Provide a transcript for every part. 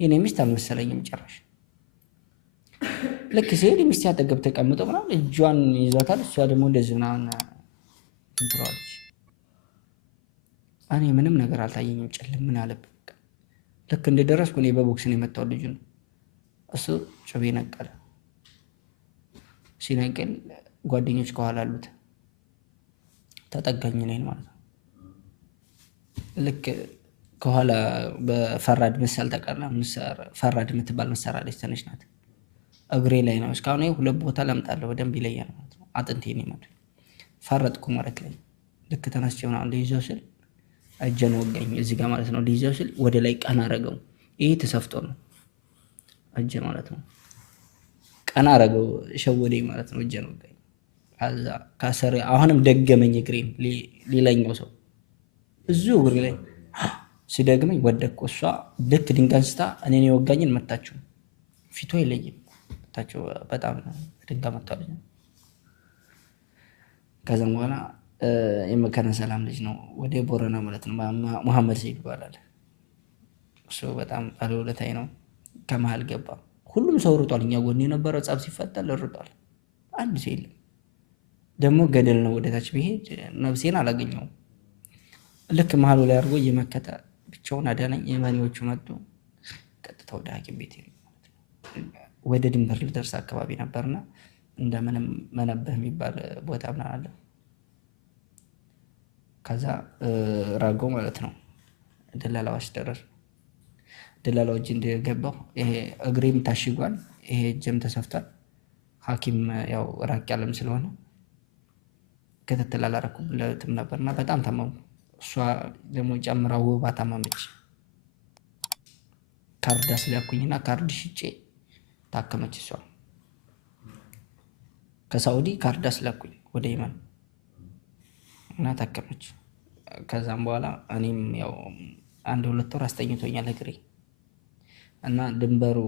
የኔ ሚስት አልመሰለኝም ጭራሽ። ልክ ሲሄድ ሚስት ያጠገብ ተቀምጦ ምናምን እጇን ይዟታል። እሷ ደግሞ እንደዚህ ምናምን ትለዋለች። እኔ ምንም ነገር አልታየኝም፣ ጨልም ምን አለብኝ። ልክ እንደደረስኩ እኔ በቦክስ ነው የመታው ልጁ ነው። እሱ ጩቤ ነቀለ። ሲነቅል ጓደኞች ከኋላ አሉት። ተጠጋኝ ነኝ ማለት ነው። ልክ ከኋላ በፈራድ መሳል ተቀርና ፈራድ የምትባል መሳሪያ ልጅ ትንሽ ናት። እግሬ ላይ ነው እስካሁን ሁለት ቦታ ለምጣለሁ፣ በደንብ ይለያል ማለት ነው። አጥንቴን ይመጡ ፈረጥኩ መሬት ላይ። ልክ ተነስቼ ምናምን ልይዘው ስል እጄን ወጋኝ እዚህ ጋር ማለት ነው። ልይዘው ስል ወደ ላይ ቀና አረገው። ይሄ ተሰፍቶ ነው እጄ ማለት ነው። ቀና አረገው ሸወደኝ ማለት ነው። እጄን ወጋኝ። ከዛ ካሰረ አሁንም ደገመኝ እግሬን። ሌላኛው ሰው እዚሁ እግሬ ላይ ሲደግመኝ ወደቅኩ። እሷ ልክ ድንጋይ አንስታ እኔን የወጋኝን መታችው። ፊቷ አይለይም መታችው። በጣም ድንጋይ መታለች። ከዛም በኋላ የመከነ ሰላም ልጅ ነው፣ ወደ ቦረና ማለት ነው። መሐመድ ሰይድ ይባላል። እሱ በጣም ባለውለታዬ ነው። ከመሀል ገባ። ሁሉም ሰው ርጧል። እኛ ጎን የነበረው ጸብ ሲፈጠር ርጧል። አንድ ሰው የለም። ደግሞ ገደል ነው። ወደታች ብሄድ ነፍሴን አላገኘውም። ልክ መሀሉ ላይ አድርጎ እየመከተ ብቻውን አዳነኝ። የመሪዎቹ መጡ። ቀጥታ ወደ ሐኪም ቤት ወደ ድንበር ልደርስ አካባቢ ነበርና እንደምንም መነበህ የሚባል ቦታ ምናምን አለ። ከዛ ራጎ ማለት ነው ደላላዎች ደረሱ። ደላላዎች እንደገባው ይሄ እግሬም ታሽጓል፣ ይሄ እጅም ተሰፍቷል። ሐኪም ያው ራቅ ያለም ስለሆነ ክትትል አላረኩለትም ነበርና በጣም ታመምኩ። እሷ ደግሞ ጨምራ ውባ ታመመች። ካርድ አስላኩኝና ካርድ ሽጬ ታከመች። እሷ ከሳውዲ ካርድ አስላኩኝ ወደ የመን እና ታከመች። ከዛም በኋላ እኔም ያው 1-2 ወር አስተኝቶኛል እግሬ እና ድንበሩ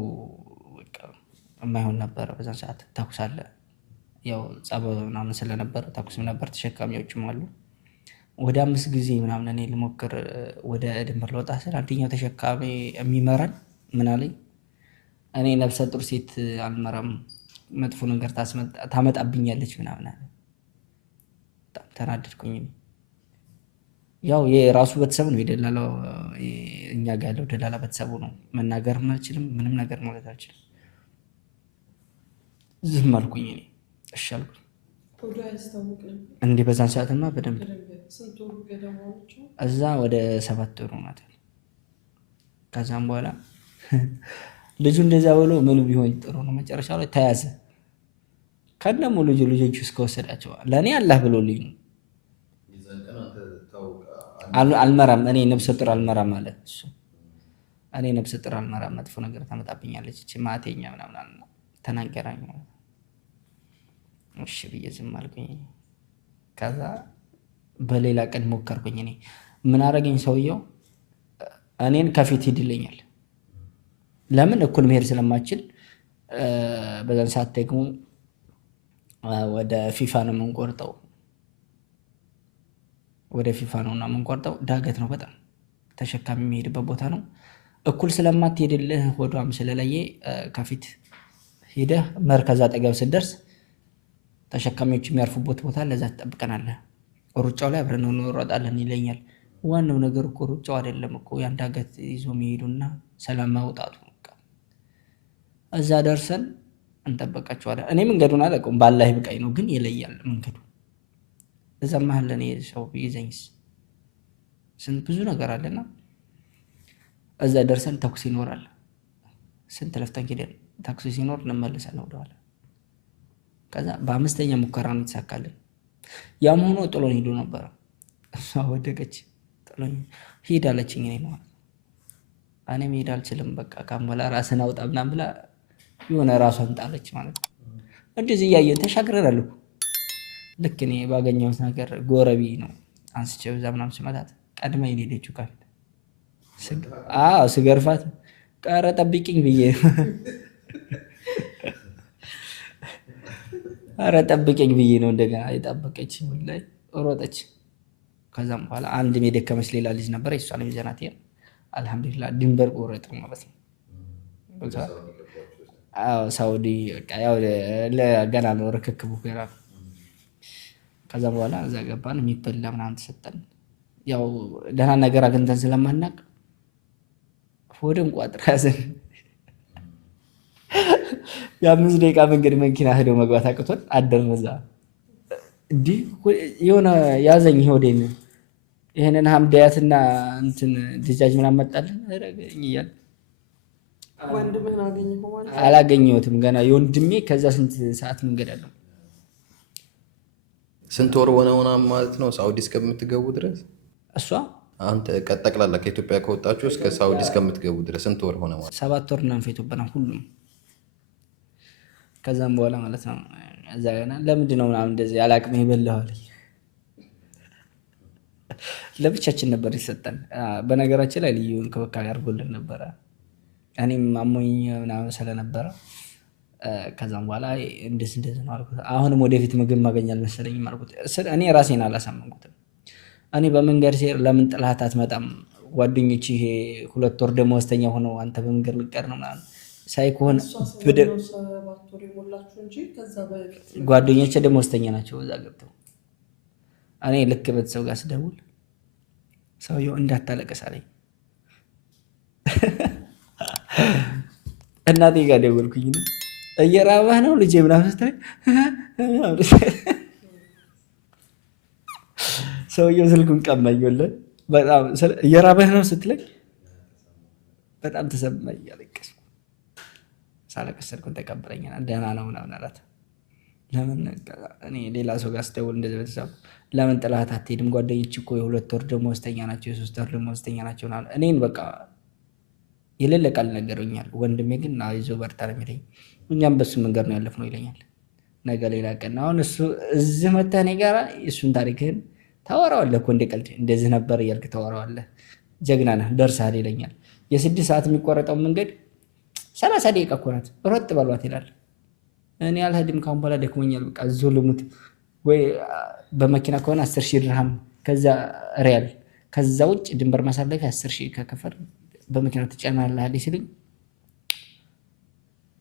የማይሆን ነበረ። በዛ ሰዓት ተኩስ አለ። ያው ጸብ ምናምን ስለነበረ ተኩስም ነበር፣ ተሸካሚዎችም አሉ። ወደ 5 ጊዜ ምናምን እኔ ልሞክር ወደ ድንበር ልወጣ ስል አንደኛው ተሸካሚ የሚመራን ምን አለኝ፣ እኔ ነፍሰ ጡር ሴት አልመራም፣ መጥፎ ነገር ታመጣብኛለች ምናምን አለ። በጣም ተናደድኩኝ። ያው የራሱ ቤተሰብ ነው የደላላው፣ እኛ ጋር ያለው ደላላ ቤተሰቡ ነው። መናገርም አልችልም፣ ምንም ነገር ማለት አልችልም። ዝም አልኩኝ። እኔ እሺ አልኩኝ። እንዲህ በዛን ሰዓትማ በደንብ እዛ ወደ 7 ወር ናት። ከዛም በኋላ ልጁ እንደዛ ብሎ ምኑ ቢሆን ጥሩ ነው። መጨረሻ ላይ ተያዘ። ከነሙ ልጆቹ እስከወሰዳቸው ለእኔ አላህ ብሎልኝ ነው። አልመራም፣ እኔ ነፍሰ ጡር አልመራም አለ እሱ። እኔ ነፍሰ ጡር አልመራም፣ መጥፎ ነገር ታመጣብኛለች እቺ ማቴኛ ምናምን ተናገራኝ። እሺ ብዬ ዝም አልኩኝ። ከዛ በሌላ ቀን ሞከርኩኝ። እኔ ምን አደረገኝ ሰውየው፣ እኔን ከፊት ሂድ ይለኛል። ለምን እኩል መሄድ ስለማችል በዛን ሰዓት ደግሞ ወደ ፊፋ ነው የምንቆርጠው። ወደ ፊፋ ነውና የምንቆርጠው። ዳገት ነው፣ በጣም ተሸካሚ የሚሄድበት ቦታ ነው። እኩል ስለማትሄድልህ ወዷም ስለለየ ከፊት ሄደህ መርከዝ አጠገብ ስትደርስ ተሸካሚዎች የሚያርፉበት ቦታ ለዛ ትጠብቀናለህ። ሩጫው ላይ አብረን እንሮጣለን ይለኛል። ዋናው ነገር እኮ ሩጫው አይደለም እኮ ያን ዳገት ይዞ መሄዱና ሰላም ማውጣቱ። እዛ ደርሰን እንጠበቃቸዋለን። እኔ መንገዱን አላውቀውም፣ ባላህ ብቃኝ ነው ግን ይለያል መንገዱ። እዛ መሀል ለኔ ሰው ይዘኝስ ስንት ብዙ ነገር አለና እዛ ደርሰን ተኩስ ይኖራል። ስንት ለፍተን ሄደን ተኩስ ሲኖር እንመለሳለን ወደኋላ። ከዛ በ5ኛ ሙከራ ነው የተሳካልን። ያም ሆኖ ጥሎኝ ሄዶ ነበር። እሷ ወደቀች፣ ጥሎኝ ሄድ አለችኝ። እኔ ማለት እኔም ሄድ አልችልም፣ በቃ ካምበላ ራስን አውጣ ምናምን ብላ የሆነ ራሷን ጣለች ማለት ነው። እንደዚህ እያየን ተሻግረናል እኮ። ልክ እኔ ባገኘሁት ነገር ጎረቢ ነው አንስቼ በዛ ምናምን ስመታት ቀድማ የሄደችው ከፊት ስገርፋት ቀረ ጠብቂኝ ብዬ ኧረ ጠብቂኝ ብዬ ነው እንደገና የጠበቀች ላይ ሮጠች። ከዛም በኋላ አንድ የደከመች ሌላ ልጅ ነበር፣ እሷንም ይዘናት አልሐምዱሊላህ ድንበር ቆረጥን ማለት ነው። ሳውዲ ያው ለገና ነው ርክክቡ ገና። ከዛ በኋላ እዛ ገባን፣ የሚበላ ምናምን ተሰጠን። ያው ደህና ነገር አግኝተን ስለማናቅ ሆድን ቋጥር ያዘን። የ5 ደቂቃ መንገድ መኪና ሄዶ መግባት አቅቶን አደርን እዛ። እንዲህ የሆነ ያዘኝ ሆዴን። ይሄንን ሀምዳያትና እንትን ድጃጅ ምናምን መጣልን ረገኝ እያለ ወንድምህን አገኘኸው ማለት? አላገኘሁትም ገና የወንድሜ ከዛ ስንት ሰዓት መንገድ አለው። ስንት ወር ሆነ ማለት ነው ሳውዲ እስከምትገቡ ድረስ? እሷ አንተ ጠቅላላ ከኢትዮጵያ ከወጣችሁ እስከ ሳውዲ እስከምትገቡ ድረስ ስንት ወር ሆነ ማለት? 7 ወር ነው ፈይቶብናል ሁሉም። ከዛም በኋላ ማለት ነው እዛ ገና ለምንድን ነው ምናምን እንደዚህ አላቅም ይበላዋል። ለብቻችን ነበር ይሰጠን። በነገራችን ላይ ልዩ እንክብካቤ አድርጎልን ነበረ። እኔም አሞኝ ምናምን ስለነበረ ከዛም በኋላ እንደዚህ ነው አልኩት። አሁንም ወደፊት ምግብ ማገኝ አልመሰለኝም አልኩት። እኔ ራሴን አላሳመንኩትም። እኔ በመንገድ ሲሄድ ለምን ጥላት አትመጣም? ጓደኞች ይሄ 2 ወር ደመወዝተኛ ሆነው አንተ በመንገድ ልቀር ነው ምናምን ሳይኮን ጓደኞቼ ደመወዝተኛ ናቸው እዛ ገብተው። እኔ ልክ ቤተሰብ ጋር ስደውል ሰውየው እንዳታለቀስ አለኝ። እናቴ ጋር ደወልኩኝ ነው እየራበህ ነው ልጄ ምናምን ስትለኝ ሰውየው ስልኩን ቀማኝ። ወላሂ በጣም እየራበህ ነው ስትለኝ በጣም ተሰማኝ። እያለቀስኩ ሳለቅስ ስልኩን ተቀበለኝና ደህና ነው ምናምን አላት። ለምን እኔ ሌላ ሰው ጋር ስደውል እንደዚህ ቤተሰብ ለምን ጥላት አትሄድም? ጓደኞች እኮ የ2 ወር ደመወዝተኛ ናቸው፣ የ3 ወር ደመወዝተኛ ናቸው። እኔን በቃ የሌለ ቃል ነገሩኛል። ወንድሜ ግን አይዞህ በርታ ነው የሚለኝ። እኛም በሱ መንገድ ነው ያለፍነው ይለኛል። ነገ ሌላ ቀን አሁን እሱ እዚህ መተህ እኔ ጋር እሱን ታሪክህን ታወራዋለህ እኮ እንደ ቀልድ እንደዚህ ነበር እያልክ ታወራዋለህ። ጀግና ነህ ደርሰሃል ይለኛል። የ6 ሰዓት የሚቆረጠው መንገድ 30 ደቂቃ እኮ ናት፣ ሮጥ በሏት ይላል። እኔ አልሄድም ካሁን በኋላ ደክሞኛል፣ በቃ እዚሁ ልሙት። ወይ በመኪና ከሆነ 10,000 ድርሃም ከዛ ሪያል፣ ከዛ ውጭ ድንበር ማሳለፊያ 10,000 ከከፈል በመኪና ትጫናለህ ሲሉኝ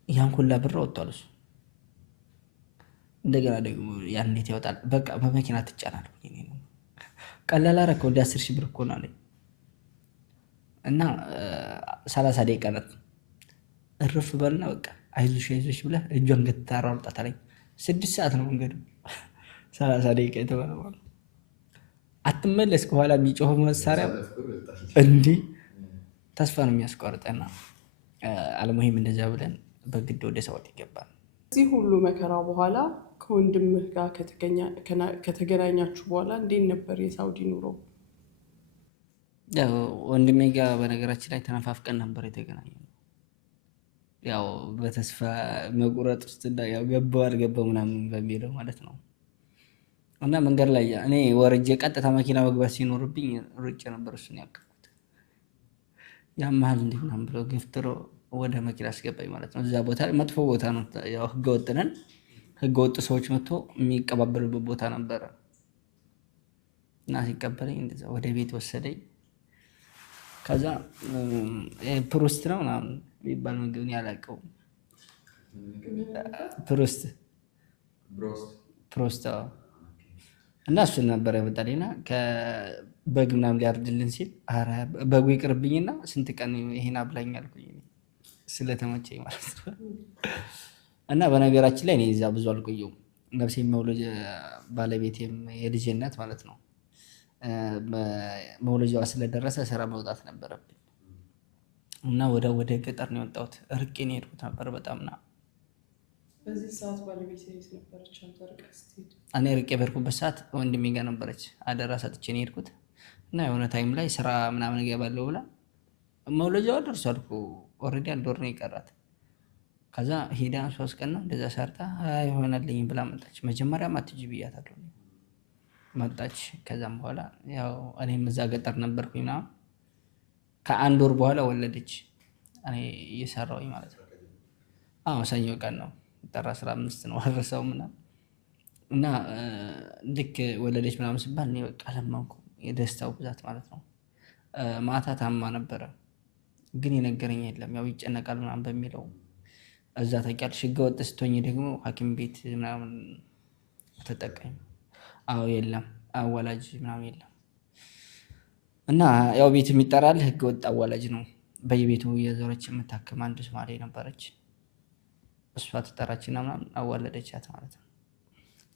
ያን ሁላ ብር ወጥቷል እሱ። እንደገና ደግሞ ያን እንዴት ያወጣል? በቃ በመኪና ትጫናለህ። ቀላል አደረከው እንደ 10,000 ብር እኮ ነው አለኝ። እና 30 ደቂቃ ናት። እርፍ በልና በቃ አይዞሽ ብለህ እጇን ገትታራ አውጣት አለኝ። 6 ሰዓት ነው መንገዱ፣ 30 ደቂቃ የተባለ ማለት አትመለስ። ከኋላ የሚጮህ መሳሪያ እንዲህ ተስፋ ነው የሚያስቆርጠና አልሙሂም እንደዛ ብለን በግድ ወደ ሳውዲ ይገባል። እዚህ ሁሉ መከራ በኋላ ከወንድምህ ጋር ከተገናኛችሁ በኋላ እንዴት ነበር የሳውዲ ኑሮ? ያው ወንድሜ ጋር በነገራችን ላይ ተነፋፍቀን ነበር የተገናኘነው። ያው በተስፋ መቁረጥ ውስጥ ያው ገባው አልገባው ምናምን በሚለው ማለት ነው። እና መንገድ ላይ እኔ ወርጄ ቀጥታ መኪና መግባት ሲኖርብኝ ሩጬ ነበር እሱን ያቀፍኩት። ያመሃል እንዴ ምናምን ብሎ ገፍትሮ ወደ መኪና አስገባኝ ማለት ነው። እዛ ቦታ መጥፎ ቦታ ነው። ያው ህገወጥ ነን፣ ህገወጥ ሰዎች መጥቶ የሚቀባበሉበት ቦታ ነበረ። እና ሲቀበለኝ እንደዛ ወደ ቤት ወሰደኝ። ከዛ ፕሩስት ነው ምናምን የሚባል ምግብ ያላቀው ፕሮስት እና እሱን ነበረ ያመጣልኝና ከበግ ምናምን ሊያርድልን ሲል ኧረ በጉ ይቅርብኝና ስንት ቀን ይሄን አብላኝ አልኩኝ ስለተመቸኝ ማለት ነው። እና በነገራችን ላይ እኔ እዛ ብዙ አልቆየሁም። ነፍሴ መውለጃ ባለቤቴም የልጄ እናት ማለት ነው መውለጃዋ ስለደረሰ ስራ መውጣት ነበረብኝ እና ወደ ገጠር ነው የወጣሁት። ርቄ ነው የሄድኩት ነበር በጣም ና በዚህ ሰዓት ባለቤቴ ነበረች አንተ ርቀህ ስትሄድ? እኔ ርቄ በሄድኩበት ሰዓት ወንድሜ ጋር ነበረች። አደራ ሰጥቼ ነው የሄድኩት እና የሆነ ታይም ላይ ስራ ምናምን እገባለሁ ብላ መውለጃዋ ደርሷል እኮ ኦልሬዲ 1 ወር ነው የቀራት። ከዛ ሄዳ 3 ቀን ነው እንደዛ ሰርታ ይሆናልኝ ብላ መጣች። መጀመሪያም አትጂ ብያታለሁ መጣች። ከዛም በኋላ ያው እኔም እዛ ገጠር ነበርኩኝ ና ከ1 ወር በኋላ ወለደች። እኔ እየሰራሁኝ ማለት ነው። አዎ ሰኞ ቀን ነው ጥር 15 ነው አልረሳውም። እና ልክ ወለደች ምናምን ሲባል እኔ በቃ ለማንኩ የደስታው ብዛት ማለት ነው። ማታ ታማ ነበረ ግን የነገረኝ የለም። ያው ይጨነቃል ምናምን በሚለው እዛ ታውቂያለሽ፣ ህገወጥ ስትሆኝ ደግሞ ሐኪም ቤት ምናምን ተጠቃኝ። አዎ የለም አዋላጅ ምናምን የለም። እና ያው ቤት የሚጠራል ህገወጥ አዋላጅ ነው። በየቤቱ የዞረች የምታክም አንድ ሶማሌ ነበረች። እሷ ተጠራችና ምናምን አዋለደቻት ማለት ነው።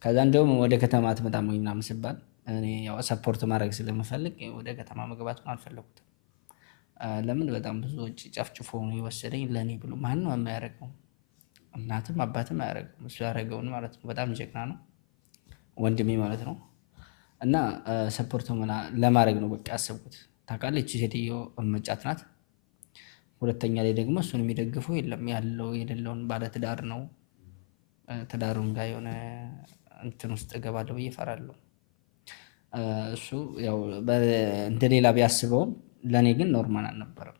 ከዛ እንደውም ወደ ከተማ አትመጣም ወይ ምናምን ስባል እኔ ያው ሰፖርት ማድረግ ስለምፈልግ ወደ ከተማ መግባቱን አልፈለጉትም። ለምን በጣም ብዙ ወጪ ጨፍጭፎ ነው የወሰደኝ ለእኔ ብሎ ማንም የማያደርገው እናትም አባትም አያደርገውም፣ እሱ ያደረገውን ማለት ነው። በጣም ጀግና ነው ወንድሜ ማለት ነው። እና ሰፖርት ለማድረግ ነው በቃ ያሰብኩት። ታውቃለች ይቺ ሴትዮ መጫት ናት። ሁለተኛ ላይ ደግሞ እሱን የሚደግፈው የለም፣ ያለው የሌለውን ባለትዳር ነው። ትዳሩን ጋር የሆነ እንትን ውስጥ እገባለሁ ብዬ እፈራለሁ። እሱ ያው እንደሌላ ቢያስበውም ለእኔ ግን ኖርማል አልነበረም።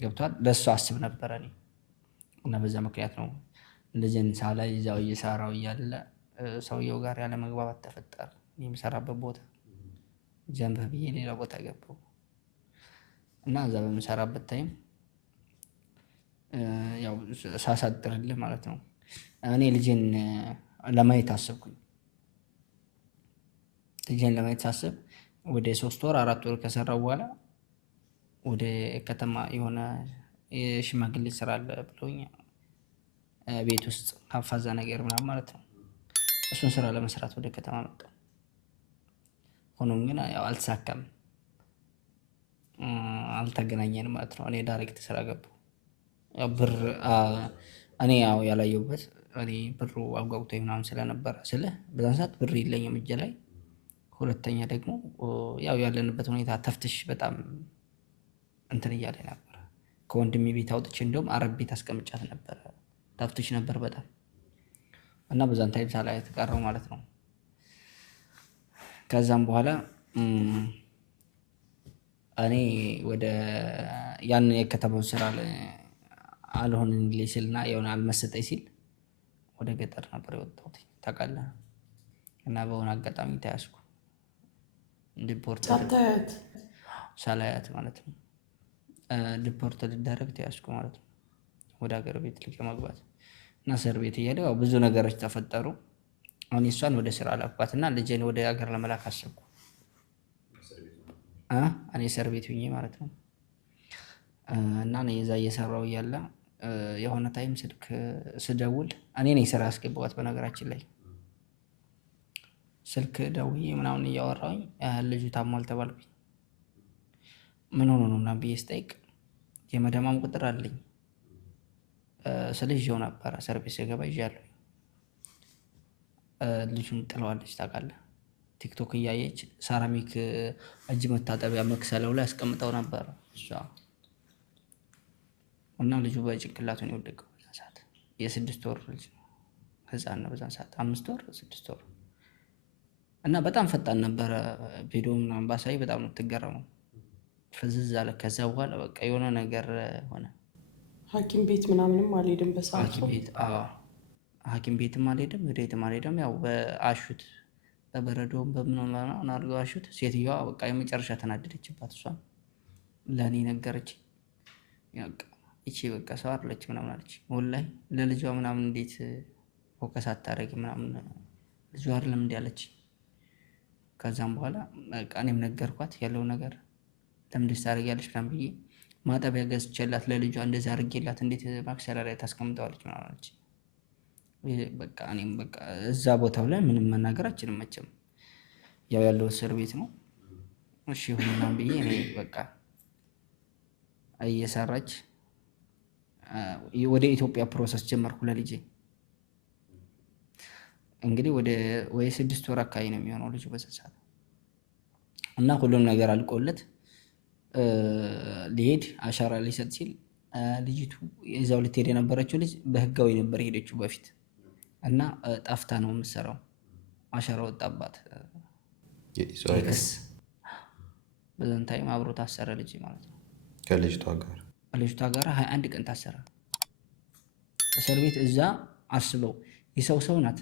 ገብቷል። ለእሱ አስብ ነበረ እኔ እና በዛ ምክንያት ነው እንደዚህ ንሳ ላይ እዛው እየሰራው እያለ ሰውየው ጋር ያለ መግባባት ተፈጠረ። የምሰራበት ቦታ ጀንበህ ብዬ ሌላ ቦታ ገባሁ እና እዛ በምሰራበት ታይም ያው ሳሳጥርልህ ማለት ነው እኔ ልጄን ለማየት አሰብኩኝ። ልጄን ለማየት ሳስብ ወደ 3 ወር 4 ወር ከሰራው በኋላ ወደ ከተማ የሆነ የሽማግሌ ስራ አለ ብሎኝ ቤት ውስጥ ካፋዛ ነገር ምናምን ማለት ነው እሱን ስራ ለመስራት ወደ ከተማ መጣሁ። ሆኖም ግን ያው አልተሳካም፣ አልተገናኘንም ማለት ነው። እኔ ዳይሬክት ስራ ገባሁ። ያው ብር እኔ ያው ያላየሁበት እኔ ብሩ አጓጉቶኝ ምናምን ስለነበረ በዛን ሰዓት ብር የለኝም እጄ ላይ። ሁለተኛ ደግሞ ያው ያለንበት ሁኔታ ተፍትሽ በጣም እንትን እያለ ነበር። ከወንድሜ ቤት አውጥቼ እንደውም አረብ ቤት አስቀምጫት ነበረ። ተፍትሽ ነበር በጣም እና በዛን ታይም ሳላይ ተቀረው ማለት ነው። ከዛም በኋላ እኔ ወደ ያን የከተማውን ስራ አልሆንልኝ ሲልና የሆነ አልመሰጠኝ ሲል ወደ ገጠር ነበር የወጣሁት ታውቃለህ። እና በሆነ አጋጣሚ ተያዝኩ። ዲፖርት ሳላያት ማለት ነው። ዲፖርት ልደረግ ተያዝኩ ማለት ነው። ወደ ሀገር ቤት ለመግባት እና እስር ቤት እያለሁ ያው ብዙ ነገሮች ተፈጠሩ። አሁን እሷን ወደ ስራ ላኳት እና ልጄን ወደ ሀገር ለመላክ አሰብኩ። እኔ እስር ቤት ሁኜ ማለት ነው። እና እኔ እዛ እየሰራሁ እያለ የሆነ ታይም ስልክ ስደውል እኔ ነኝ ስራ ያስገባኋት በነገራችን ላይ። ስልክ ደውዬ ምናምን እያወራሁኝ ልጁ ታሟል ተባልኩኝ። ምን ሆኖ ነው ምናምን ብዬ ስጠይቅ የመደማም ቁጥር አለኝ ስለ ይዤው ነበረ ሰርቪስ የገባ ይዣለሁ። ልጁን ጥለዋለች ታውቃለህ። ቲክቶክ እያየች ሰራሚክ እጅ መታጠቢያ መክሰለው ላይ አስቀምጠው ነበረ እሷ እና ልጁ በጭንቅላቱ ነው የወደቀው። በዛን ሰዓት የ6 ወር ልጅ ነው፣ ህፃን ነው በዛን ሰዓት 5 ወር 6 ወር እና በጣም ፈጣን ነበረ። ቪዲዮ ምናምን ባሳይ በጣም ነው የምትገረመው። ፍዝዝ አለ። ከዛ በኋላ በቃ የሆነ ነገር ሆነ። ሐኪም ቤት ምናምንም አልሄድም በሰዓቱ። ሐኪም ቤትም አልሄድም ወዴትም አልሄድም። ያው በአሹት በበረዶም በምንም አድርገው አሹት። ሴትዮዋ በቃ የመጨረሻ ተናደደችባት። እሷም ለእኔ ነገረች። ይቺ በቃ ሰው አይደለች ምናምን አለች። ወላሂ ለልጇ ምናምን እንዴት ፎከስ አታደርግ ምናምን ልጇ አይደለም እንዲህ አለች። ከዛም በኋላ በቃ እኔም ነገርኳት ያለው ነገር ለምን ደስ ታደርጊያለሽ ምናምን ብዬ ማጠቢያ ገዝቼላት ለልጇ እንደዛ አድርጌላት እንዴት ማክሰሪያ ላይ ታስቀምጠዋለች ምናምን አለች። በቃ እኔም በቃ እዛ ቦታው ላይ ምንም መናገር አልችልም መቼም ያው ያለው እስር ቤት ነው። እሺ ይሁን ምናምን ብዬ እኔ በቃ እየሰራች ወደ ኢትዮጵያ ፕሮሰስ ጀመርኩ ለልጄ። እንግዲህ ወይ 6 ወር አካባቢ ነው የሚሆነው ልጁ በዛ ሰዓት እና ሁሉም ነገር አልቆለት ሊሄድ አሻራ ሊሰጥ ሲል ልጅቱ እዛው ልትሄድ የነበረችው ልጅ በህጋዊ ነበር ሄደችው በፊት እና ጠፍታ ነው የምትሰራው። አሻራ ወጣባት ክስ። በዛን ታይም አብሮ ታሰረ ልጅ ማለት ነው ከልጅቷ ጋር 21 ቀን ታሰረ እስር ቤት። እዛ አስበው የሰው ናት።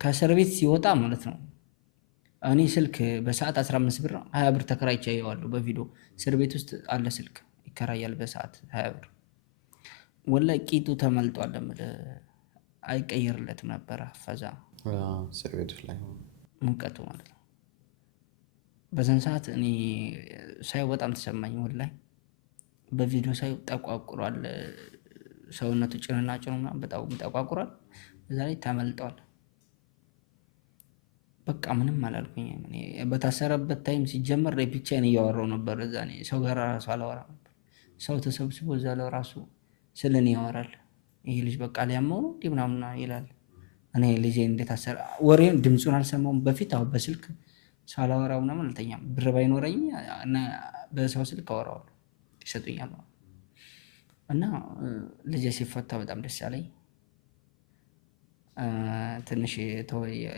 ከእስር ቤት ሲወጣ ማለት ነው እኔ ስልክ በሰዓት 15 ብር 20 ብር ተከራይቼ አየዋለሁ በቪዲዮ። እስር ቤት ውስጥ አለ ስልክ ይከራያል በሰዓት 20 ብር። ወላሂ ቂጡ ተመልጧል። አይቀየርለትም ነበረ ፈዛ እስር ቤቶች ላይ ሙቀቱ ማለት ነው። በዛን ሰዓት እኔ ሳየው በጣም ተሰማኝ። ወላሂ በቪዲዮ ሳየው ጠቋቁሯል ሰውነቱ፣ ጭንና ጭኑ ምናምን በጣም ጠቋቁሯል። እዛ ላይ ተመልጧል። በቃ ምንም አላልኩኝም። በታሰረበት ታይም ሲጀመር ብቻዬን እያወራሁ ነበር። እዛ ሰው ጋር ራሱ አላወራም ነበር። ሰው ተሰብስቦ እዛ ላይ ራሱ ስለ እኔ ያወራል። ይሄ ልጅ በቃ ሊያመው ነው እንዲህ ምናምን ይላል። እኔ ልጄ እንደታሰረ ወሬን ድምፁን አልሰማሁም በፊት። አሁን በስልክ ሳላወራው ምናምን አልተኛም። ብር ባይኖረኝ በሰው ስልክ አወራዋለሁ፣ ይሰጡኛል ማለት እና ልጄ ሲፈታ በጣም ደስ ያለኝ። ትንሽ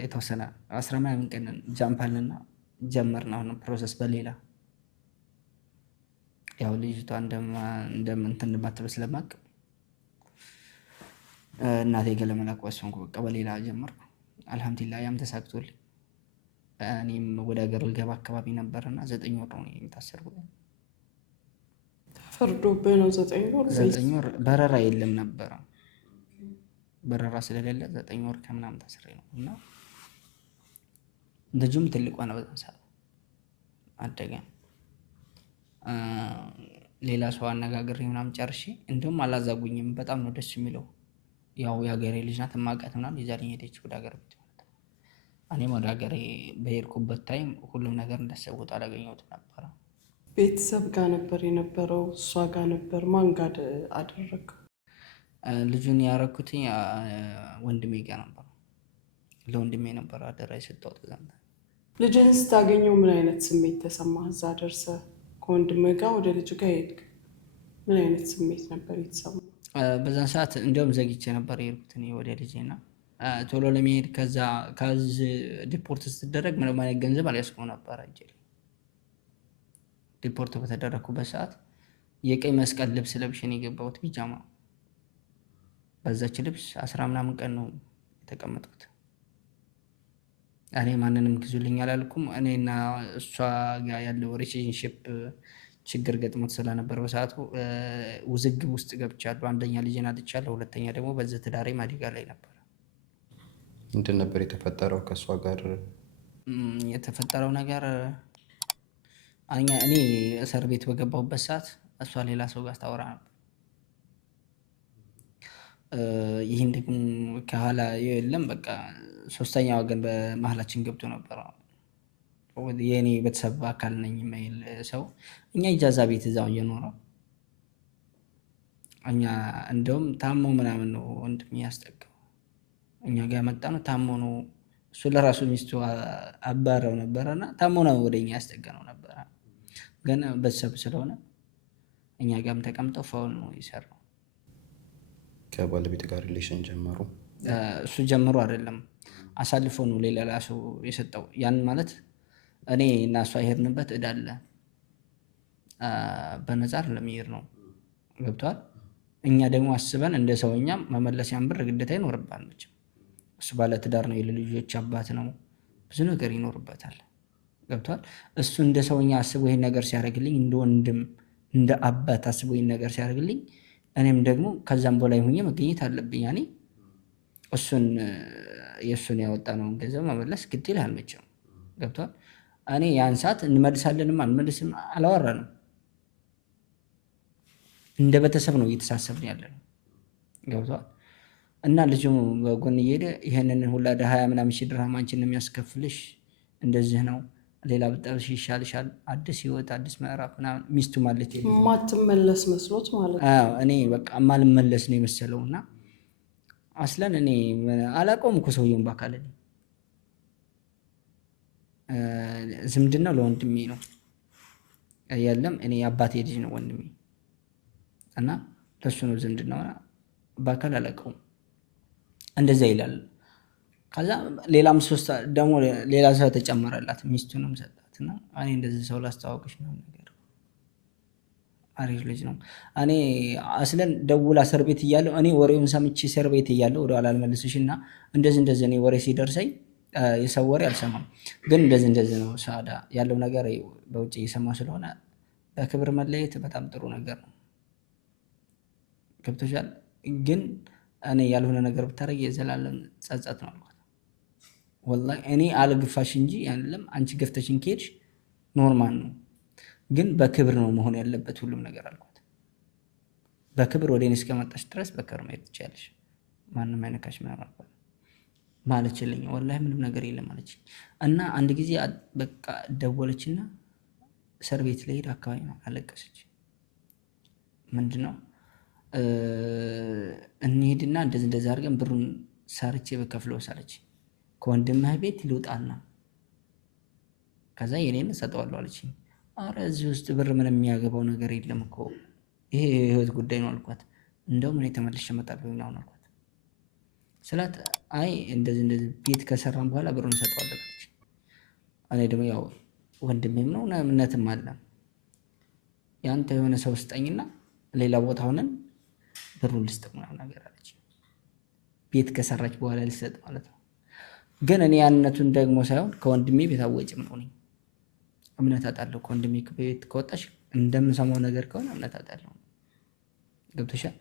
የተወሰነ 10 ምናምን ቀን ጃምፓልና ጀመርን። አሁን ፕሮሰስ በሌላ ያው ልጅቷ እንደምንትን እንደማትበል ስለማቅ እናቴ ጋር ለመላክ ወሰንኩ። በቃ በሌላ ጀመርኩ። አልሐምዱሊላህ ያም ተሳክቶልኝ እኔም ወደ ሀገር ልገባ አካባቢ ነበርና 9 ወር ነው የታሰርኩት። ተፈርዶብህ ነው 9 ወር? 9 ወር በረራ የለም ነበረ። በረራ ስለሌለ 9 ወር ከምናምን ታስሬ ነው። እና ልጁም ትልቋ ነው በዛን ሰዓት አደገ። ሌላ ሰው አነጋግሬ ምናምን ጨርሼ እንዲሁም አላዛጉኝም። በጣም ነው ደስ የሚለው። ያው የሀገሬ ልጅ ናት የማውቃት ምናምን ይዛልኝ ሄደች ወደ ሀገር ቤት ማለት ነው። እኔም ወደ ሀገሬ በሄድኩበት ታይም ሁሉም ነገር እንዳሰብኩት አላገኘሁትም ነበረ። ቤተሰብ ጋር ነበር የነበረው? እሷ ጋር ነበር? ማን ጋር አደረገው? ልጁን ያረኩት ወንድሜ ጋር ነበር። ለወንድሜ ነበር አደራ የሰጠሁት። ዘንድ ልጅን ስታገኘው ምን አይነት ስሜት ተሰማህ? እዛ ደርሰህ ከወንድምህ ጋር ወደ ልጅ ጋር ሄድክ፣ ምን አይነት ስሜት ነበር የተሰማህ? በዛን ሰዓት እንዲያውም ዘግቼ ነበር የሄድኩት ወደ ልጄና ቶሎ ለመሄድ ከዚህ ዲፖርት ስትደረግ ምንም አይነት ገንዘብ አልያዝኩም ነበር እጄ ላይ። ዲፖርት በተደረግኩበት ሰዓት የቀይ መስቀል ልብስ ለብሼ ነው የገባሁት፣ ቢጃማ። በዛች ልብስ 10 ምናምን ቀን ነው የተቀመጥኩት። እኔ ማንንም ግዙልኝ አላልኩም። እኔና እሷ ጋር ያለው ሪሌሽንሺፕ ችግር ገጥሞት ስለነበር በሰዓቱ ውዝግብ ውስጥ ገብቻለሁ። አንደኛ ልጄን አጥቻለሁ፣ ሁለተኛ ደግሞ በዚህ ትዳሬ አደጋ ላይ ነበር። ምንድን ነበር የተፈጠረው ከእሷ ጋር? የተፈጠረው ነገር እኔ እስር ቤት በገባሁበት ሰዓት እሷ ሌላ ሰው ጋር ታወራ ነበር። ይህን ደግሞ ከኋላ የለም በቃ ሶስተኛ ወገን በመሀላችን ገብቶ ነበር። የእኔ ቤተሰብ አካል ነኝ የሚል ሰው እኛ ኢጃዛ ቤት እዛው እየኖረው እኛ እንደውም ታሞ ምናምን ነው ወንድም ያስጠጋው። እኛ ጋር መጣ ነው ታሞ ነው። እሱ ለራሱ ሚስቱ አባረው ነበረና ታሞ ነው ወደኛ ያስጠጋ ነው ነበረ። ግን ቤተሰብ ስለሆነ እኛ ጋርም ተቀምጠው ፋውል ነው የሰራው። ከባለቤት ጋር ሪሌሽን ጀመሩ? እሱ ጀምሮ አይደለም አሳልፎ ነው ሌላ ሰው የሰጠው። ያን ማለት እኔ እና እሷ የሄድንበት እዳ አለ፣ በነፃ ለሚሄድ ነው ገብቷል። እኛ ደግሞ አስበን እንደ ሰውኛ መመለስ ያን ብር ግዴታ ይኖርባል። እሱ ባለ ትዳር ነው፣ የልጆች አባት ነው፣ ብዙ ነገር ይኖርበታል ገብቷል። እሱ እንደ ሰውኛ አስቦ ይሄን ነገር ሲያደርግልኝ፣ እንደ ወንድም እንደ አባት አስቦ ይሄን ነገር ሲያደርግልኝ፣ እኔም ደግሞ ከዛም በላይ ሆኜ መገኘት አለብኝ። ያኔ የእሱን ያወጣነውን ገንዘብ መመለስ ግድ ይላል መቼም ገብቷል። እኔ ያን ሰዓት እንመልሳለንም አንመልስም አላወራንም። እንደ ቤተሰብ ነው እየተሳሰብን ያለነው ገብቷል። እና ልጁ በጎን እየሄደ ይሄንን ሁላ 20 ምናምን ሺህ ድርሃም አንቺን ነው የሚያስከፍልሽ፣ እንደዚህ ነው፣ ሌላ ብጠብሽ ይሻልሻል፣ አዲስ ህይወት አዲስ ምዕራፍ ምናምን። ሚስቱ ማለት ማትመለስ መስሎት ማለት ነው። እኔ በቃ ማልመለስ ነው የመሰለው። እና አስለን እኔ አላውቀውም እኮ ሰውየውን በአካል ዝምድና ለወንድሜ ነው የለም፣ እኔ አባቴ ልጅ ነው ወንድሜ እና ለሱ ነው ዝምድና። በአካል አላውቀውም። እንደዛ ይላል። ከዛ ሌላም ሶስት ደግሞ ሌላ ሰው ተጨመረላት፣ ሚስቱንም ሰጣት። እና እኔ እንደዚህ ሰው ላስተዋወቅሽ ነው ነገር አሪፍ ልጅ ነው። እኔ አስለን ደውላ እስር ቤት እያለሁ እኔ ወሬውን ሰምቼ እስር ቤት እያለሁ ወደኋላ አልመልስሽ እና እንደዚህ እኔ ወሬ ሲደርሰኝ የሰው ወሬ አልሰማም፣ ግን እንደዚህ ነው ሳዳ ያለው ነገር በውጭ እየሰማ ስለሆነ በክብር መለየት በጣም ጥሩ ነገር ነው። ገብቶሻል። ግን እኔ ያልሆነ ነገር ብታደርግ የዘላለም ጸጸት ነው አልኳት። ወላሂ እኔ አልግፋሽ እንጂ ያለም አንቺ ገፍተሽን ከሄድሽ ኖርማል ነው፣ ግን በክብር ነው መሆን ያለበት ሁሉም ነገር አልኳት። በክብር ወደ እኔ እስከመጣሽ ድረስ በክብር መሄድ ትችያለሽ፣ ማንም አይነካሽ ምናምን አልኳት። ማለችልኝ ወላሂ ምንም ነገር የለም አለች። እና አንድ ጊዜ በቃ ደወለችና እስር ቤት ልሄድ አካባቢ ነው አለቀሰች። ምንድን ነው እንሄድና እንደዚህ አድርገን ብሩን ሰርቼ በከፍለው ሳለች ከወንድምህ ቤት ልውጣና ከዛ የኔን እሰጠዋለሁ አለች። አረ እዚህ ውስጥ ብር ምንም የሚያገባው ነገር የለም እኮ ይሄ የህይወት ጉዳይ ነው አልኳት። እንደውም እኔ ተመልሼ እመጣለሁ ምናምን አልኳት ስላት አይ እንደዚህ ቤት ከሰራን በኋላ ብሩን እሰጠዋለሁ አለች። እኔ ደግሞ ያው ወንድሜም ነው እምነትም አለ ያንተ የሆነ ሰው ስጠኝና ሌላ ቦታ ሆነን ብሩን ልስጥ ምናምን ነገር አለች። ቤት ከሰራች በኋላ ልሰጥ ማለት ነው። ግን እኔ ያንነቱን ደግሞ ሳይሆን ከወንድሜ ቤት አወጭም ነው ነኝ እምነት አጣለሁ። ከወንድሜ ቤት ከወጣሽ እንደምሰማው ነገር ከሆነ እምነት አጣለሁ። ገብቶሻል።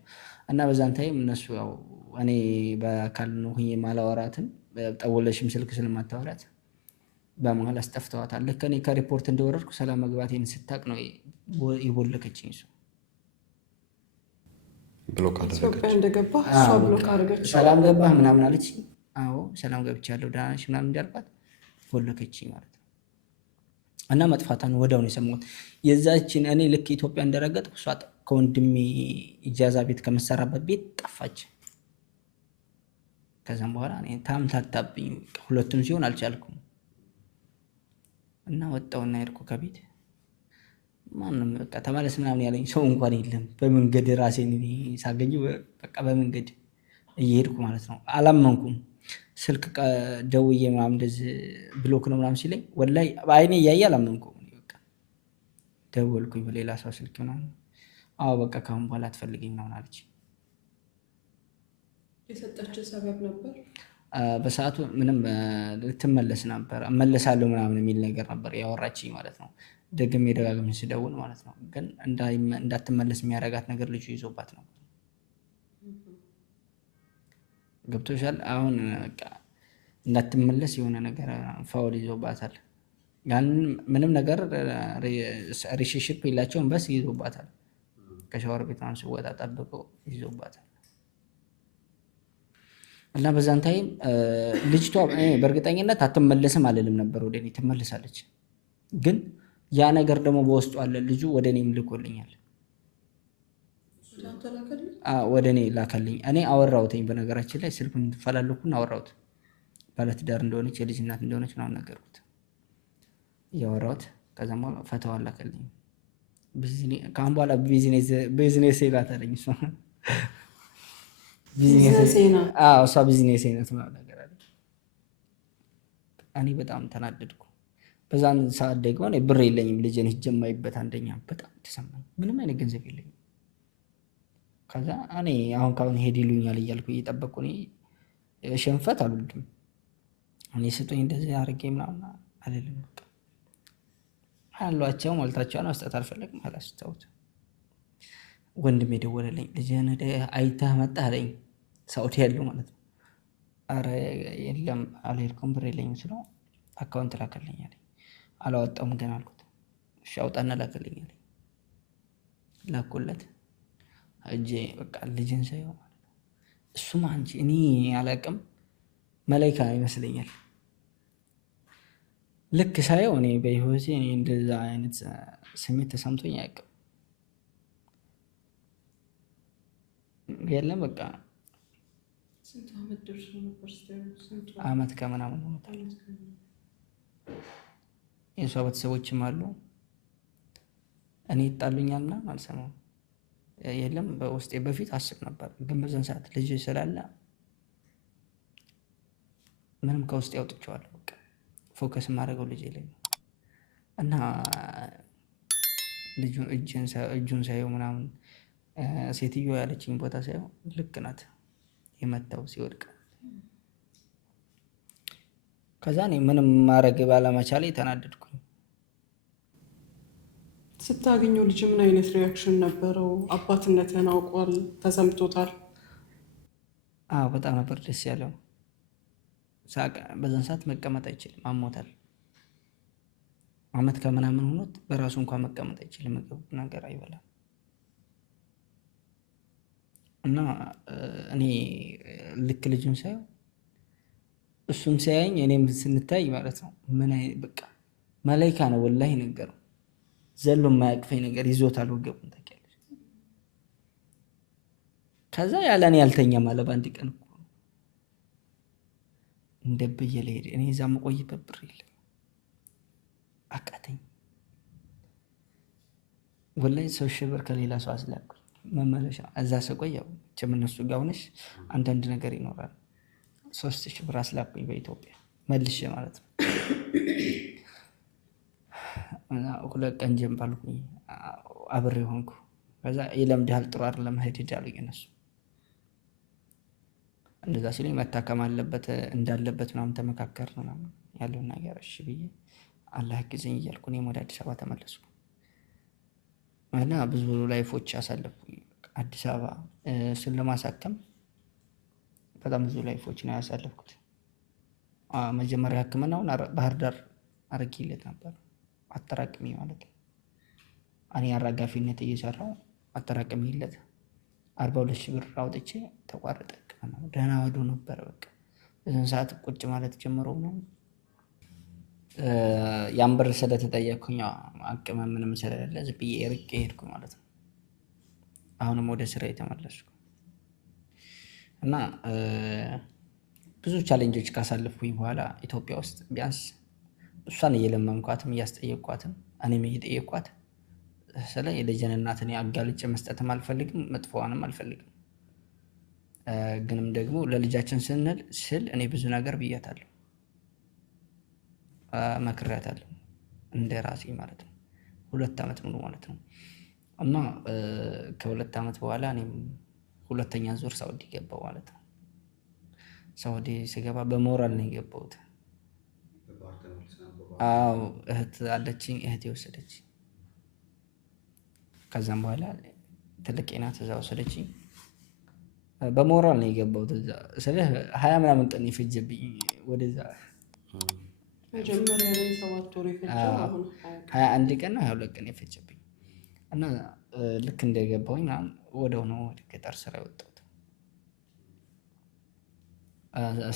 እና በዛን ታይም እነሱ ያው እኔ በአካል ነው ሁኜ ማላወራትን ጠወለሽም ስልክ ስለማታወራት በመሀል አስጠፍተዋታል። ልክ እኔ ከሪፖርት እንደወረድኩ ሰላም መግባቴን ስታቅ ነው የቦለከችኝ። እሱ ብሎክ ኢትዮጵያ እንደገባ እሷ ብሎክ አደረገች። ሰላም ገባህ ምናምን አለች። አዎ ሰላም ገብቻለሁ ደህና ነሽ ምናምን እንዳልኳት ቦለከችኝ ማለት ነው። እና መጥፋቷን ወዲያውኑ የሰማሁት የዛችን እኔ ልክ ኢትዮጵያ እንደረገጥኩ እሷ ከወንድሜ ኢጃዛ ቤት ከመሰራበት ቤት ጠፋች። ከዛም በኋላ እኔ ታምታታብኝ ሁለቱም ሲሆን አልቻልኩም እና ወጣውና ሄድኩ ከቤት። ማንም በቃ ተመለስ ምናምን ያለኝ ሰው እንኳን የለም። በመንገድ ራሴን ሳገኝ በቃ በመንገድ እየሄድኩ ማለት ነው። አላመንኩም። ስልክ ደውዬ ምናምን እንደዚህ ብሎክ ነው ምናምን ሲለኝ ወላሂ በአይኔ እያየ አላመንኩም። በቃ ደወልኩኝ በሌላ ሰው ስልክ ምናምን አዎ በቃ ካሁን በኋላ አትፈልገኝ ምናምን አለች። የሰጠችው ሰበብ ነበር በሰዓቱ ምንም ልትመለስ ነበር እመለሳለሁ ምናምን የሚል ነገር ነበር ያወራችኝ ማለት ነው። ደግሜ ደጋግሜ ስደውል ማለት ነው። ግን እንዳትመለስ የሚያደርጋት ነገር ልጁ ይዞባት ነው። ገብቶሻል። አሁን በቃ እንዳትመለስ የሆነ ነገር ፋውል ይዞባታል። ያንን ምንም ነገር ሪሌሽንሺፕ የላቸውም በስ ይዞባታል። ከሻወር ቤት ምናምን ስወጣ ጠብቀው ይዞባታል። እና በዛን ታይም ልጅቷ በእርግጠኝነት አትመለስም አልልም ነበር፣ ወደ እኔ ትመለሳለች። ግን ያ ነገር ደግሞ በውስጡ አለ። ልጁ ወደ እኔም ልኮልኛል፣ ወደ እኔ ላከልኝ። እኔ አወራሁትኝ በነገራችን ላይ ስልኩን ፈላለኩና አወራሁት። ባለትዳር እንደሆነች የልጅ እናት እንደሆነች ምናምን ነገርኩት፣ እያወራሁት ከዛም በኋላ ፈተዋን ላከልኝ። ከአሁን በኋላ ቢዝኔስ ይላት አለኝ። እሷ ቢዝኔስ አይነት ነገር አለ። እኔ በጣም ተናደድኩ። በዛን ሰዓት ደግሞ እኔ ብር የለኝም፣ ልጄን ሂጅ የማይበት አንደኛ በጣም ተሰማኝ። ምንም አይነት ገንዘብ የለኝም። ከዛ እኔ አሁን ካሁን ሄድ ይሉኛል እያልኩ እየጠበቅኩ እኔ ሸንፈት አልወድም። እኔ ስጡኝ እንደዚህ አድርጌ ምናምን አልልም። በቃ አሏቸው ሞልታቸውን መስጠት አልፈለግም። አላስተውት ወንድሜ ደወለልኝ። ልጅህን አይተህ መጣህ አለኝ። ሳውዲ ያለው ማለት ነው። አረ የለም አልሄድኩም ብር የለኝም ስለው አካውንት ላከልኝ አለኝ። አላወጣውም ገና አልኩት። እሺ አውጣና ላከልኝ አለኝ። ላኩለት እጄ በቃ ልጅን ሳይሆን ማለት ነው። እሱም አንቺ እኔ አላውቅም መላይካ ይመስለኛል። ልክ ሳየው እኔ በህይወቴ እኔ እንደዛ አይነት ስሜት ተሰምቶኝ አያውቅም። የለም በቃ አመት ከምናምን ሆኖታል። የእሷ ቤተሰቦችም አሉ። እኔ ይጣሉኛልና አልሰማም። የለም በውስጤ በፊት አስብ ነበር፣ ግን በዛን ሰዓት ልጅ ስላለ ምንም ከውስጤ አውጥቼዋለሁ። በቃ ፎከስ የማደርገው ልጅ ላይ ነው እና ልጁን እጁን ሳየው ምናምን ሴትዮ ያለችኝ ቦታ ሳየው ልክ ናት የመታው ሲወድቅ። ከዛ እኔ ምንም ማድረግ ባለመቻሌ ተናደድኩኝ። ስታገኘው ልጅ ምን አይነት ሪያክሽን ነበረው? አባትነትህን አውቋል? ተሰምቶታል? በጣም ነበር ደስ ያለው። በዛን ሰዓት መቀመጥ አይችልም፣ አሞታል። አመት ከምናምን ሆኖት በራሱ እንኳን መቀመጥ አይችልም፣ ምግብ ነገር አይበላም። እና እኔ ልክ ልጁን ሳየው እሱም ሲያየኝ እኔም ስንታይ ማለት ነው በቃ መላይካ ነው ወላሂ ነገረው። ዘሎ የማያቅፈኝ ነገር ይዞታል ወገቡን ታውቂያለሽ። ከዛ ያለ እኔ ያልተኛም አለ። በአንድ ቀን እኮ እንደብዬ ልሄድ እኔ እዛ መቆይበት ብር የለም አቃተኝ ወላሂ። 3,000 ብር ከሌላ ሰው አስላኩኝ መመለሻ። እዛ ስቆይ ያው እነሱ ጋር ሆነሽ አንዳንድ ነገር ይኖራል። 3,000 ብር አስላኩኝ በኢትዮጵያ መልሼ ማለት ነው። 2 ቀን ጀምብ አልኩኝ አብሬ ሆንኩ። ከዛ ይለምድሃል ጥሩ አይደለም ሂድ አሉኝ እነሱ። እንደዛ ሲሉኝ መታከም አለበት እንዳለበት ምናምን ተመካከር ምናምን ያለውን ነገር እሺ ብዬ አላህ ያግዘኝ እያልኩ እኔም ወደ አዲስ አበባ ተመለስኩ። እና ብዙ ላይፎች ያሳለፍኩኝ አዲስ አበባ እሱን ለማሳከም በጣም ብዙ ላይፎች ነው ያሳለፍኩት። መጀመሪያ ሕክምናውን ባህር ዳር አድርጌለት ነበር፣ አጠራቅሜ ማለት ነው። እኔ አራጋፊነት እየሰራው አጠራቅሜለት 42,000 ብር አውጥቼ ተቋረጠ ሕክምናው። ደህና ወዶ ነበር በቃ በዛን ሰዓት ቁጭ ማለት ጀምሮ ነው። ያን ብር ስለተጠየቅኩኝ አቅም ምንም ስለሌለ ዝም ብዬ ርቄ ሄድኩኝ ማለት ነው። አሁንም ወደ ስራ የተመለስኩ እና ብዙ ቻሌንጆች ካሳለፍኩኝ በኋላ ኢትዮጵያ ውስጥ ቢያንስ እሷን እየለመንኳትም እያስጠየቅኳትም እኔም እየጠየቅኳት ስለ የልጅን እናትን አጋልጬ መስጠትም አልፈልግም፣ መጥፎዋንም አልፈልግም። ግንም ደግሞ ለልጃችን ስል እኔ ብዙ ነገር ብያታለሁ፣ መክሬያታለሁ እንደ ራሴ ማለት ነው። 2 ዓመት ሙሉ ማለት ነው። እና ከ2 ዓመት በኋላ እኔም 2ኛ ዙር ሳውዲ ገባው ማለት ነው። ሳውዲ ስገባ በሞራል ነው የገባሁት። አዎ እህት አለችኝ፣ እህቴ ወሰደች። ከዛም በኋላ ትልቅ ናት እዛ ወሰደችኝ። በሞራል ነው የገባሁት እዛ። ስለ 20 ምናምን ቀን የፈጀብኝ ወደዛ። መጀመሪያ ላይ 7 ወር የፈጀው አሁን 21 ቀን ነው 22 ቀን የፈጀብኝ። እና ልክ እንደገባሁኝ ምናምን ወደው ነው ወደ ገጠር ስራ የወጣሁት።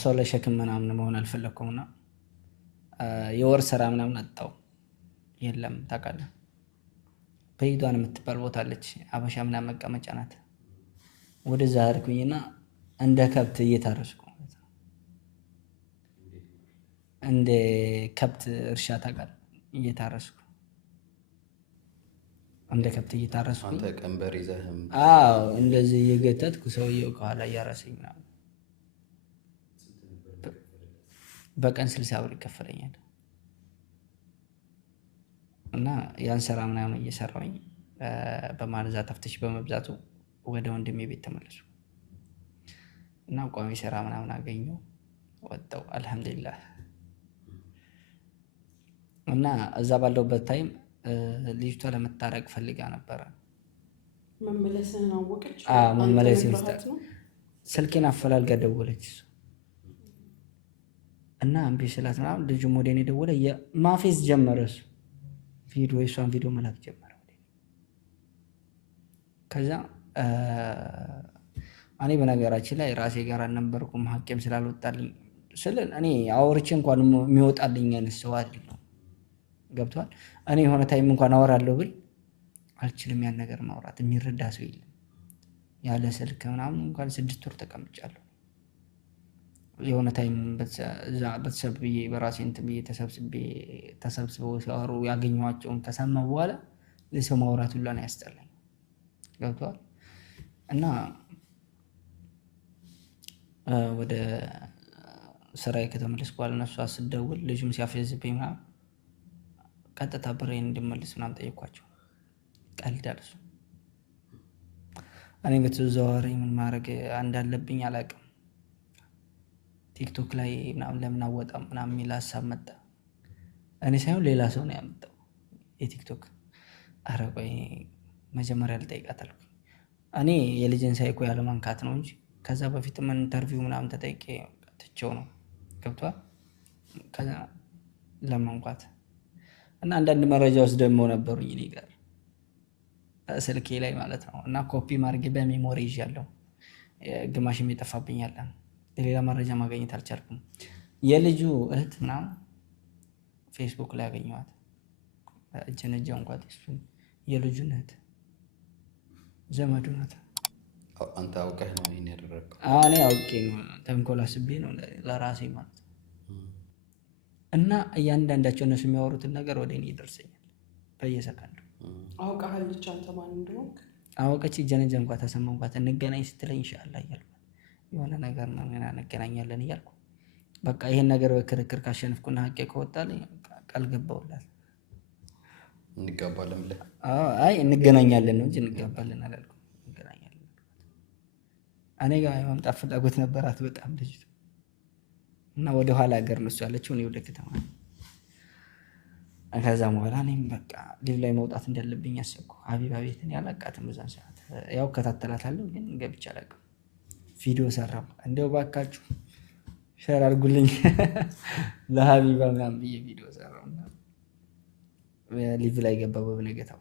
ሰው ለሸክም ምናምን መሆን አልፈለግኩምና የወር ስራ ምናምን አጣው። የለም ታውቃለህ፣ በይዷን የምትባል ቦታ አለች፣ አበሻ ምናምን መቀመጫ ናት። ወደዛ አድርኩኝና እንደ ከብት እየታረስኩ ማለት ነው። እንደ ከብት እርሻ ታውቃለህ፣ እየታረስኩ እንደ ከብት እየታረስኩ አንተ ቀንበር ይዘህም እንደዚህ እየገተትኩ ሰውየው ከኋላ እያረሰኝ ምናምን በቀን 60 ብር ይከፈለኛል። እና ያን ስራ ምናምን እየሰራሁኝ በማለዛ ተፍትሽ በመብዛቱ ወደ ወንድሜ ቤት ተመለሱ እና ቋሚ ስራ ምናምን አገኘሁ፣ ወጣሁ አልሐምዱሊላህ። እና እዛ ባለሁበት ታይም ልጅቷ ለመታረቅ ፈልጋ ነበረ። መመለስህን አወቀች? መመለስ ስልኬን አፈላልጋ ደወለች እና እምቢ ስላት ምናምን ልጁም ወደ እኔ ደወለ። ማፌዝ ጀመረ እሱ የእሷን ቪዲዮ መላክ ጀመረ። ከዛ እኔ በነገራችን ላይ ራሴ ጋር አልነበርኩም፣ ሀቄም ስላልወጣልኝ እኔ አውርቼ እንኳን የሚወጣልኝ አይነት ሰው አይደለም። ገብቷል። እኔ የሆነ ታይም እንኳን አወራለሁ ብል አልችልም ያን ነገር ማውራት፣ የሚረዳ ሰው የለም። ያለ ስልክ ምናምን እንኳን 6 ወር ተቀምጫለሁ። የሆነ ታይም ቤተሰብ ብዬ በራሴ እንትን ብዬ ተሰብስበው ሲያወሩ ያገኘኋቸውን ከሰማሁ በኋላ ለሰው ማውራት ሁላ ነው ያስጠላኝ። ገብቷል። እና ወደ ስራዬ ከተመለስኩ በኋላ እነሱ ስደውል ልጁም ሲያፈዝብኝ ምናምን ቀጥታ ብሬን እንድመልስ ምናምን ጠየኳቸው። ቀልዳል እሱ። እኔ በተዘዋዋሪ ምን ማድረግ እንዳለብኝ አላውቅም። ቲክቶክ ላይ ምናምን ለምን አወጣም ምናምን የሚል ሀሳብ መጣ። እኔ ሳይሆን ሌላ ሰው ነው ያመጣው። የቲክቶክ ኧረ ቆይ መጀመሪያ ልጠይቃት አልኩኝ። እኔ የልጅን ሳይኮ ያለማንካት ነው እንጂ ከዛ በፊትም ኢንተርቪው ምናምን ተጠይቄ ትቼው ነው ገብቷል። ከዛ ለመንኳት እና አንዳንድ መረጃዎች ደግሞ ነበሩኝ እኔ ጋር ስልኬ ላይ ማለት ነው። እና ኮፒ ማድረግ በሜሞሪ ይዣለሁ። ግማሽም የጠፋብኛል። ሌላ መረጃ ማግኘት አልቻልኩም። የልጁ እህት ምናምን ፌስቡክ ላይ ያገኘዋት እጅ እንኳን እሱን የልጁን እህት ዘመዱ ናት። አንተ አውቀህ ነው ይሄን ያደረገው? እኔ አውቄ ነው፣ ተንኮል አስቤ ነው ለራሴ ማለት ነው። እና እያንዳንዳቸው እነሱ የሚያወሩትን ነገር ወደ እኔ ይደርሰኛል በየሰከንዱ። አውቃለች አንተ ማን እንደሆንክ? አወቀች። ጀነጀ እንኳን ተሰማ እንኳን እንገናኝ ስትለኝ ኢንሻአላህ እያልኩ የሆነ ነገር ነው እንገናኛለን እያልኩ በቃ ይሄን ነገር በክርክር ካሸነፍኩና ሀቄ ከወጣልኝ ቃል ገባሁላት። እንጋባለን ብለህ? አይ እንገናኛለን ነው እንጂ እንጋባለን አላልኩም። እንገናኛለን። እኔ ጋር የመምጣት ፍላጎት ነበራት በጣም ልጅቱ እና ወደ ኋላ ሀገር ነው እሱ ያለችው፣ እኔ ወደ ከተማ። ከዛ በኋላ እኔም በቃ ሊቭ ላይ መውጣት እንዳለብኝ አሰብኩ። ሀቢባ ቤትን ያላቃትም በዛን ሰዓት ያው እከታተላታለሁ፣ ግን ገብቼ አላውቅም። ቪዲዮ ሰራሁ። እንደው ባካችሁ ሸር አድርጉልኝ ለሀቢባ ምናምን ብዬ ቪዲዮ ሰራሁ። ሊቭ ላይ ገባሁ በነገታው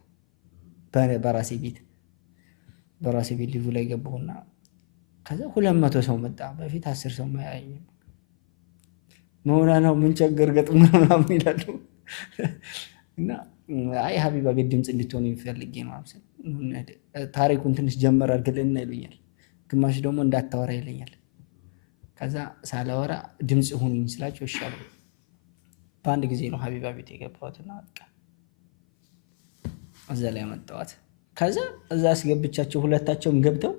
በራሴ ቤት ሊቭ ላይ ገባሁና ከዛ 200 ሰው መጣ። በፊት 10 ሰው ማያየኝ መሆና ነው ምን ቸገር ገጥሞ ምናምን ይላሉ። እና አይ ሀቢባ ቤት ድምፅ እንድትሆኑ ይፈልጌ ነው አብሰል ታሪኩን ትንሽ ጀመር አድርግልና ይሉኛል። ግማሽ ደግሞ እንዳታወራ ይለኛል። ከዛ ሳላወራ ድምፅ ሁኑኝ ስላቸው ይሻሉ። በአንድ ጊዜ ነው ሀቢባ ቤት የገባሁትና በቃ እዛ ላይ መጣዋት። ከዛ እዛ አስገብቻቸው ሁለታቸውም ገብተው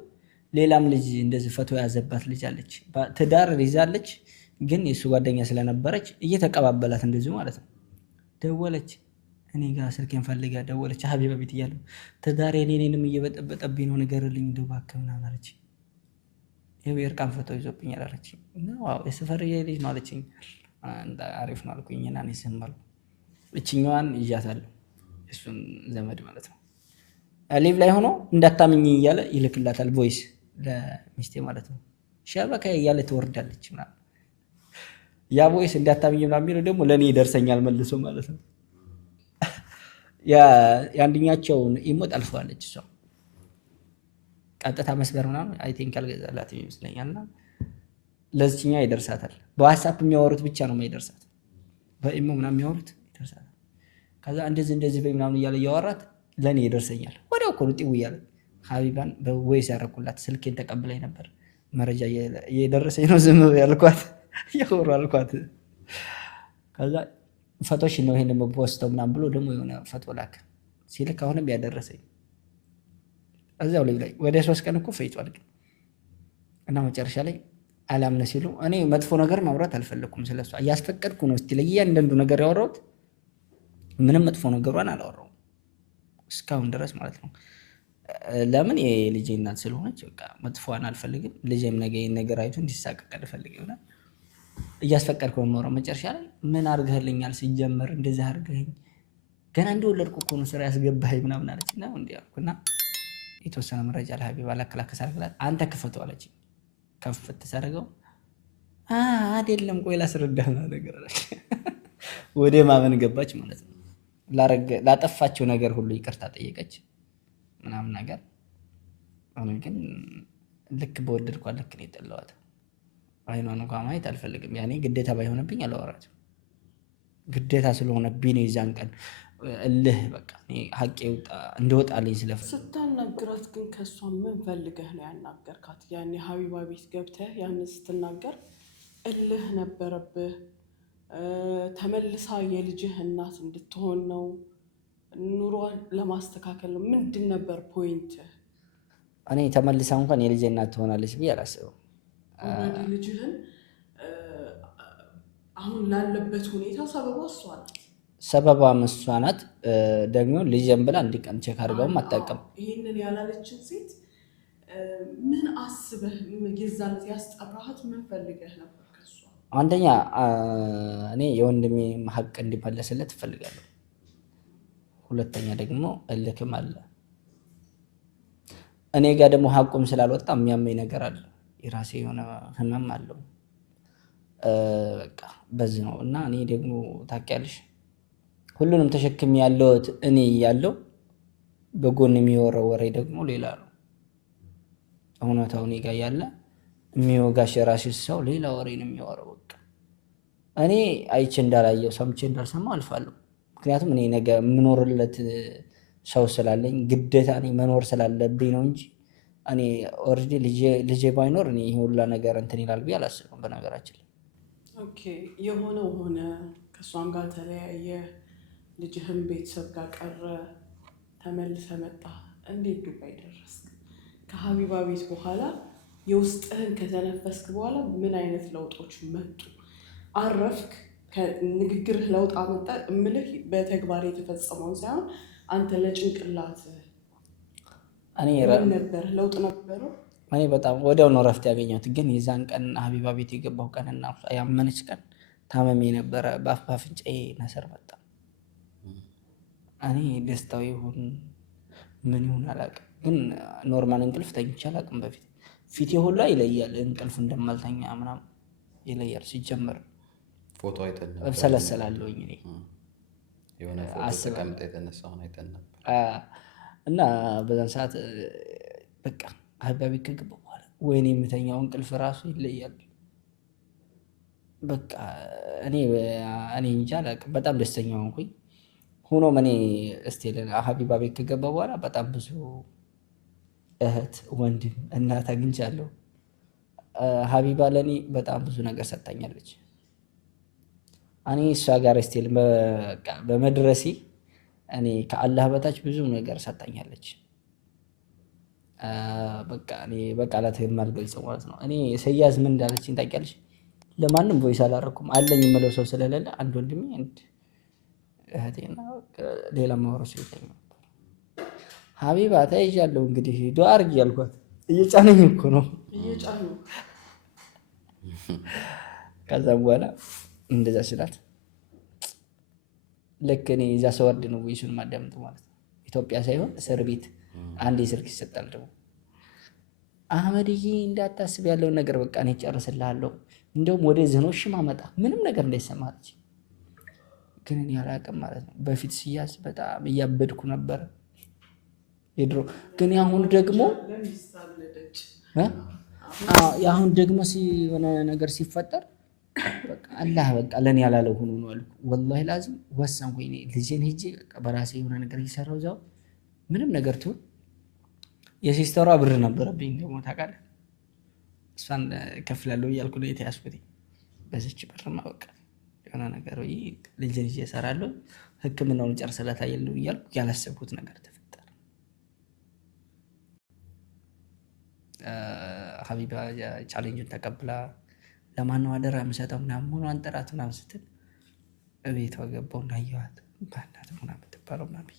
ሌላም ልጅ እንደዚህ ፈቶ ያዘባት ልጅ አለች። ትዳር ይዛለች፣ ግን የሱ ጓደኛ ስለነበረች እየተቀባበላት እንደዚሁ ማለት ነው። ደወለች፣ እኔ ጋር ስልኬን ፈልጋ ደወለች። ሀቢባ ቤት እያለሁ ትዳር የኔንም እየበጠበጠብኝ ነው ንገርልኝ እንደው እባክህ ምናምን አለች። ይኸው የእርቃን ፈቶ ይዞብኛል አለች። ዋው የሰፈር ልጅ ነው አለችኝ። አሪፍ ነው አልኩኝና እኔ ስም አልኩ። እችኛዋን ይዣታለሁ፣ እሱን ዘመድ ማለት ነው። ሊቭ ላይ ሆኖ እንዳታምኝ እያለ ይልክላታል ቮይስ ለሚስቴ ማለት ነው። ሸበካ እያለ ትወርዳለች ምናምን። ያ ቮይስ እንዳታምኝ ምናምን የሚለው ደግሞ ለእኔ ይደርሰኛል መልሶ ማለት ነው። የአንደኛቸውን ኢሞ ጠልፈዋለች እሷ ቀጥታ መስበር ምናምን አይ ቲንክ አልገዛላት ይመስለኛልና ለዚህኛ ይደርሳታል። በዋትስአፕ የሚያወሩት ብቻ ነው የማይደርሳት፣ በኢሞ ምናምን የሚያወሩት ይደርሳታል። ከዛ እንደዚህ በምናምን እያለ እያወራት ለእኔ ይደርሰኛል። ወዲያው እኮ ነው ጢው እያለ ሀቢባን በወይስ ያደረኩላት። ስልኬን ተቀብላኝ ነበር። መረጃ እየደረሰኝ ነው ዝም ያልኳት እያወሩ አልኳት። ከዛ ፈቶሽ ነው ይሄን ደግሞ ፖስተው ምናምን ብሎ ደግሞ የሆነ ፈቶ ላክ ሲልክ አሁንም ያደረሰኝ እዛው ላይ ወደ 3 ቀን እኮ ፈይቷል። እና መጨረሻ ላይ አላምነ ሲሉ እኔ መጥፎ ነገር ማውራት አልፈለኩም ስለሷ እያስፈቀድኩ ነው። እስቲ ለእያንዳንዱ ነገር ያወራሁት ምንም መጥፎ ነገሯን አላወራሁም እስካሁን ድረስ ማለት ነው። ለምን የልጄ እናት ስለሆነች በቃ መጥፎዋን አልፈልግም። ልጄም ነገ ነገር አይቶ እንዲሳቀቅ አልፈልግም። እያስፈቀድኩ ነው የማወራው። መጨረሻ ላይ ምን አድርገህልኛል ሲጀመር እንደዚህ አድርገኝ ገና እንደወለድኩ እኮ ነው ስራ ያስገባኸኝ ምናምን አለች። እና እንዲህ አልኩና የተወሰነ መረጃ ለሀቢባ ላከላከስ አድርግላት አንተ ክፈተው አለች። ከፍት ሳደርገው አይደለም ቆይ ላስረዳህ ነገር አለች። ወደ ማመን ገባች ማለት ነው። ላጠፋቸው ነገር ሁሉ ይቅርታ ጠየቀች ምናምን ነገር። አሁን ግን ልክ በወደድኳት ልክ ነው የጠላኋት። አይኗን እንኳን ማየት አልፈልግም። ያኔ ግዴታ ባይሆንብኝ አላወራትም። ግዴታ ስለሆነብኝ ነው የዛን ቀን እልህ በቃ ሀቄ እንደወጣልኝ ስታናግራት ግን ከእሷ ምን ፈልገህ ነው ያናገርካት? ያኔ ሀቢባ ቤት ገብተህ ያን ስትናገር እልህ ነበረብህ? ተመልሳ የልጅህ እናት እንድትሆን ነው? ኑሮን ለማስተካከል ነው? ምንድን ነበር ፖይንት? እኔ ተመልሳ እንኳን የልጅ እናት ትሆናለች ብዬ አላስብም። ልጅህን አሁን ላለበት ሁኔታ ሰበቧ እሷ ናት። ሰበቧ እሷ ናት። ደግሞ ልጅን ብላ እንዲቀን ቼክ አድርገውም አታውቅም። ይህንን ያላለችን ሴት ምን አስበህ የዛን ያስጠራሃት? ምን ፈልገህ ነበር? አንደኛ እኔ የወንድሜ ሀቅ እንዲመለስለት እፈልጋለሁ። ሁለተኛ ደግሞ እልክም አለ። እኔ ጋር ደግሞ ሀቁም ስላልወጣ የሚያመኝ ነገር አለ። የራሴ የሆነ ህመም አለው። በቃ በዚህ ነው እና እኔ ደግሞ ታውቂያለሽ ሁሉንም ተሸክሜ ያለሁት እኔ ያለው በጎን የሚወራው ወሬ ደግሞ ሌላ ነው። እውነታው እኔ ጋር ያለ የሚወጋሽ የራስሽ ሰው ሌላ ወሬ ነው የሚወራው። በቃ እኔ አይቼ እንዳላየው ሰምቼ እንዳልሰማው አልፋለሁ። ምክንያቱም እኔ ነገ የምኖርለት ሰው ስላለኝ ግዴታ እኔ መኖር ስላለብኝ ነው እንጂ እኔ ኦልሬዲ ልጄ ባይኖር እኔ ይሄ ሁላ ነገር እንትን ይላል ብዬ አላስብም። በነገራችን ላይ ኦኬ የሆነው ሆነ፣ ከእሷም ጋር ተለያየ፣ ልጅህም ቤተሰብ ጋር ቀረ፣ ተመልሰ መጣ። እንዴት ዱባይ ደረስክ? ከሀቢባ ቤት በኋላ የውስጥህን ከተነፈስክ በኋላ ምን አይነት ለውጦች መጡ? አረፍክ? ከንግግርህ ለውጥ አመጣ? እምልህ በተግባር የተፈጸመውን ሳይሆን አንተ ለጭንቅላት ምን ነበር ለውጥ ነበረው? እኔ በጣም ወዲያው ነው እረፍት ያገኘሁት። ግን የዛን ቀን ሀቢባ ቤት የገባሁ ቀንና ያመነች ቀን ታመሜ ነበረ። በአፍ በአፍንጫዬ ነሰር መጣ። እኔ ደስታው ይሁን ምን ይሁን አላውቅም፣ ግን ኖርማል እንቅልፍ ተኝቼ አላውቅም። በፊት ፊቴ ሁላ ይለያል፣ እንቅልፍ እንደማልተኛ ምናምን ይለያል። ሲጀመር ፎቶ አይተን ነበር እብሰለሰላለሁኝ እኔ የሆነ ፎቶ ተቀምጠ የተነሳውን አይተን ነበር እና በዛን ሰዓት በቃ ሀቢባ ቤት ከገባሁ በኋላ ወይኔ የምተኛው እንቅልፍ ራሱ ይለያል። በቃ እኔ እንጃ አላውቅም፣ በጣም ደስተኛ ሆንኩኝ። ሆኖም እኔ እስቲል ሀቢባ ቤት ከገባ በኋላ በጣም ብዙ እህት፣ ወንድም፣ እናት አግኝቻለሁ። ሀቢባ ለእኔ በጣም ብዙ ነገር ሰጥታኛለች። እኔ እሷ ጋር እስቲል በመድረሴ እኔ ከአላህ በታች ብዙ ነገር ሰጥታኛለች። በቃ እኔ በቃላት የማልገልጸው ማለት ነው። እኔ ሰያዝ ምን እንዳለችኝ ታውቂያለሽ? ለማንም ቮይስ አላደረኩም አለኝ የምለው ሰው ስለሌለ አንድ ወንድሜ አንድ እህቴና ሌላ ማወራው ሰው የለኝም። ሀቢባ ተይዣለሁ እንግዲህ ዱአ አድርጊ ያልኳት እየጫነኝ እኮ ነው እየጫኑ። ከዛም በኋላ እንደዛ ስላት ልክ እኔ እዛ ስወርድ ነው ቮይሱን ማዳምጥ ማለት ነው። ኢትዮጵያ ሳይሆን እስር ቤት አንዴ ስልክ ይሰጣል ደግሞ አህመድዬ እንዳታስብ ያለውን ነገር በቃ እኔ ጨርስልሃለሁ፣ እንደውም ወደዚህ ነው እሺ ማመጣ ምንም ነገር እንዳይሰማች። ግን እኔ አላውቅም ማለት ነው። በፊት ሲያዝ በጣም እያበድኩ ነበር የድሮ። ግን ያሁን ደግሞ የሆነ ነገር ሲፈጠር በቃ አላህ በቃ ለኔ ያላለው ሆኖ ነው አልኩ። ወላሂ ላዚም ወሰንኩኝ እኔ ልጄን ሄጄ በቃ በራሴ የሆነ ነገር እየሰራሁ እዛው ምንም ነገር ትሁን። የሲስተሯ ብር ነበረብኝ ደግሞ ታውቃለህ፣ እሷን ከፍላለሁ እያልኩ ነው የተያዝኩት። በዚች ብርማ በቃ የሆነ ነገር ወይ ልጄን ይዤ እሰራለሁ፣ ሕክምናውን ጨርሰላታለሁ እያልኩ ያላሰብኩት ነገር ተፈጠረ። ሀቢባ ቻሌንጁን ተቀብላ ለማነው አደራ የምሰጠው ምናምን ሆኖ አንጠራት ምናምን ስትል እቤቷ ገባሁ እና አየኋት። በእናትህ ምናምን የምትባለው ምናምን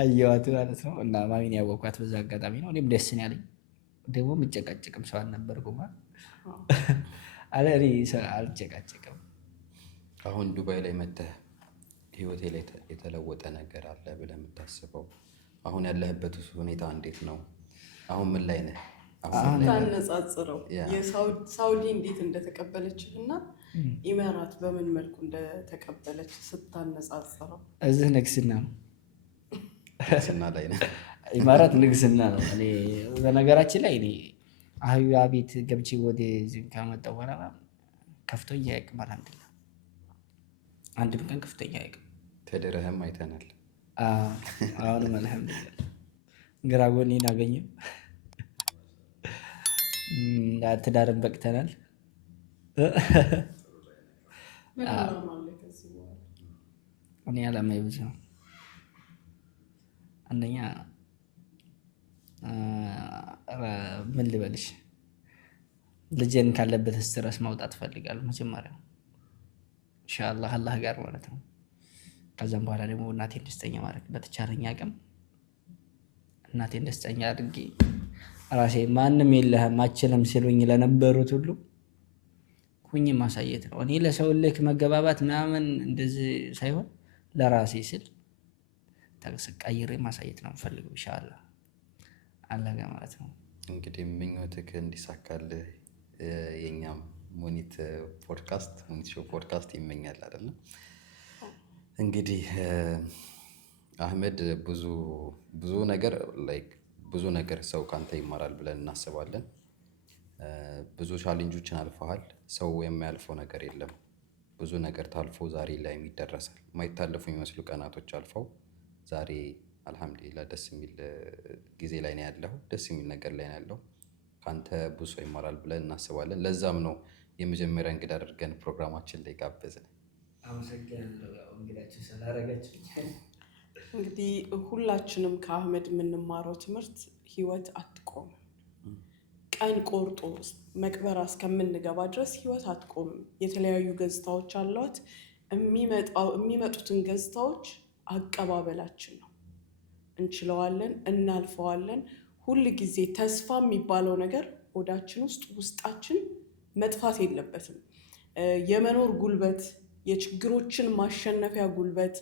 አየኋት ማለት ነው። እና ማሚን ያወኳት በዛ አጋጣሚ ነው። እኔም ደስ ነው ያለኝ። ደግሞ የምጨቃጨቅም ሰው አልነበርኩም አለ እኔ አልጨቃጨቅም። አሁን ዱባይ ላይ መተህ ህይወቴ ላይ የተለወጠ ነገር አለ ብለህ የምታስበው አሁን ያለህበት ሁኔታ እንዴት ነው? አሁን ምን ላይ ነህ? ስታነጻጽረው ሳውዲ እንዴት እንደተቀበለችህ እና ኢማራት በምን መልኩ እንደተቀበለች ስታነጻጽረው። እዚህ ንግስና ነው፣ ንግስና ላይ ነህ። ኢማራት ንግስና ነው። እኔ በነገራችን ላይ እኔ ሀቢባ ቤት ገብቼ ወደዚህ ካመጣሁ በኋላ ከፍቶኝ አያውቅም። አልሐምዱሊላህ አንድም ቀን ከፍቶኝ አያውቅም። ተድረህም አይተናል። አሁንም አልሐምዱሊላህ ግራ ጎኔን አገኘሁ። ትዳርን በቅተናል። እኔ አላማዬ ብዙ ነው። አንደኛ ምን ልበልሽ፣ ልጄን ካለበት ስትረስ ማውጣት እፈልጋለሁ መጀመሪያ ኢንሻአላህ አላህ ጋር ማለት ነው። ከዛም በኋላ ደግሞ እናቴን ደስተኛ ማድረግ በተቻለኝ አቅም እናቴን ደስተኛ አድርጌ ራሴ ማንም የለህም አችልም ሲሉኝ ለነበሩት ሁሉ ሁኜ ማሳየት ነው። እኔ ለሰው ልክ መገባባት ምናምን እንደዚህ ሳይሆን ለራሴ ስል ቀይሬ ማሳየት ነው የምፈልገው። ኢንሻላህ አለገ ማለት ነው። እንግዲህ ምኞትህ እንዲሳካልህ የኛም ሙኒት ሾው ፖድካስት ይመኛል አይደለም። እንግዲህ አህመድ ብዙ ነገር ሰው ካንተ ይማራል ብለን እናስባለን። ብዙ ቻሌንጆችን አልፈሃል። ሰው የማያልፈው ነገር የለም። ብዙ ነገር ታልፎ ዛሬ ላይ ይደረሳል። የማይታለፉ የሚመስሉ ቀናቶች አልፈው ዛሬ አልሐምዱሊላህ ደስ የሚል ጊዜ ላይ ነው ያለው። ደስ የሚል ነገር ላይ ነው ያለው። ካንተ ብዙ ሰው ይማራል ብለን እናስባለን። ለዛም ነው የመጀመሪያ እንግዳ አድርገን ፕሮግራማችን ላይ ጋበዝን። አመሰግናለሁ እንግዳችሁ ስላደረጋችሁኝ። እንግዲህ ሁላችንም ከአህመድ የምንማረው ትምህርት ህይወት አትቆምም። ቀን ቆርጦ መቅበራ እስከምንገባ ድረስ ህይወት አትቆምም። የተለያዩ ገጽታዎች አሏት። የሚመጡትን ገጽታዎች አቀባበላችን ነው። እንችለዋለን፣ እናልፈዋለን። ሁል ጊዜ ተስፋ የሚባለው ነገር ሆዳችን ውስጣችን መጥፋት የለበትም። የመኖር ጉልበት፣ የችግሮችን ማሸነፊያ ጉልበት፣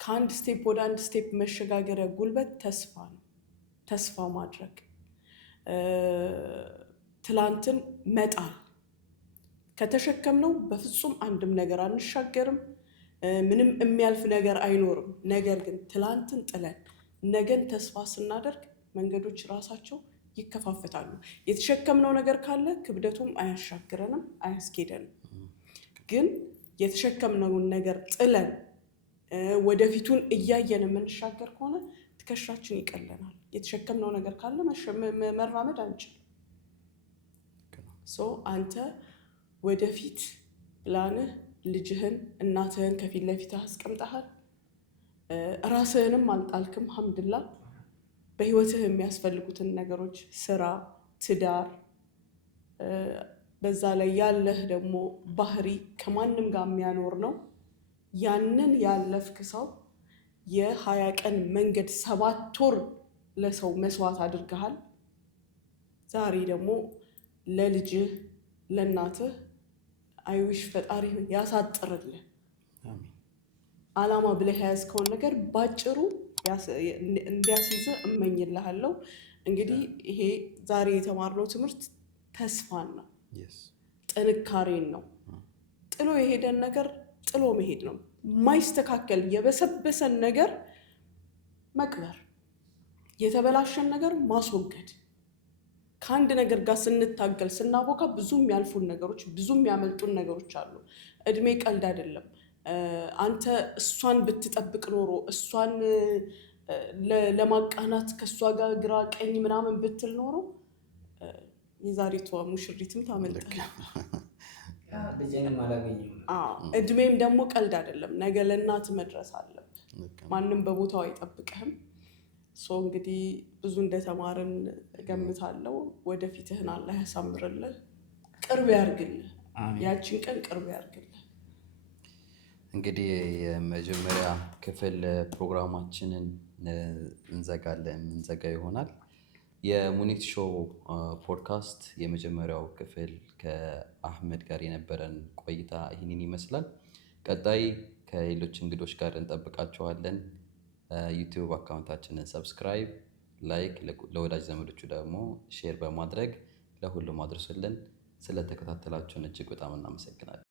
ከአንድ ስቴፕ ወደ አንድ ስቴፕ መሸጋገሪያ ጉልበት ተስፋ ነው። ተስፋ ማድረግ፣ ትላንትን መጣል። ከተሸከምነው በፍጹም አንድም ነገር አንሻገርም። ምንም የሚያልፍ ነገር አይኖርም። ነገር ግን ትላንትን ጥለን ነገን ተስፋ ስናደርግ መንገዶች ራሳቸው ይከፋፈታሉ። የተሸከምነው ነገር ካለ ክብደቱም አያሻግረንም፣ አያስኬደንም። ግን የተሸከምነውን ነገር ጥለን ወደፊቱን እያየን የምንሻገር ከሆነ ትከሻችን ይቀለናል። የተሸከምነው ነገር ካለ መራመድ አንችልም። አንተ ወደፊት ፕላንህ ልጅህን፣ እናትህን ከፊት ለፊትህ አስቀምጠሃል። ራስህንም አልጣልክም። ሐምድላህ በህይወትህ የሚያስፈልጉትን ነገሮች ስራ፣ ትዳር፣ በዛ ላይ ያለህ ደግሞ ባህሪ ከማንም ጋር የሚያኖር ነው። ያንን ያለፍክ ሰው የ20 ቀን መንገድ 7 ወር ለሰው መስዋዕት አድርገሃል። ዛሬ ደግሞ ለልጅህ ለእናትህ አይዊሽ ፈጣሪ ያሳጥርልህ። አላማ ብለህ የያዝከውን ነገር ባጭሩ እንዲያስይዝህ እመኝልሃለሁ። እንግዲህ ይሄ ዛሬ የተማርነው ትምህርት ተስፋን ነው፣ ጥንካሬን ነው። ጥሎ የሄደን ነገር ጥሎ መሄድ ነው። የማይስተካከል የበሰበሰን ነገር መቅበር፣ የተበላሸን ነገር ማስወገድ። ከአንድ ነገር ጋር ስንታገል ስናቦካ ብዙ የሚያልፉን ነገሮች፣ ብዙ የሚያመልጡን ነገሮች አሉ። እድሜ ቀልድ አይደለም። አንተ እሷን ብትጠብቅ ኖሮ እሷን ለማቃናት ከእሷ ጋር ግራ ቀኝ ምናምን ብትል ኖሮ የዛሬቷ ሙሽሪትም ታመልጣለህ። እድሜም ደግሞ ቀልድ አይደለም። ነገ ለእናት መድረስ አለብህ። ማንም በቦታው አይጠብቅህም። እንግዲህ ብዙ እንደተማርን እገምታለሁ። ወደፊትህን አላህ ያሳምርልህ፣ ቅርብ ያርግልህ፣ ያችን ቀን ቅርብ ያርግልህ። እንግዲህ የመጀመሪያ ክፍል ፕሮግራማችንን እንዘጋ ይሆናል። የሙኒት ሾው ፖድካስት የመጀመሪያው ክፍል ከአህመድ ጋር የነበረን ቆይታ ይህንን ይመስላል። ቀጣይ ከሌሎች እንግዶች ጋር እንጠብቃችኋለን። ዩቲዩብ አካውንታችንን ሰብስክራይብ፣ ላይክ፣ ለወዳጅ ዘመዶቹ ደግሞ ሼር በማድረግ ለሁሉም አድርሱልን። ስለተከታተላችሁን እጅግ በጣም እናመሰግናለን።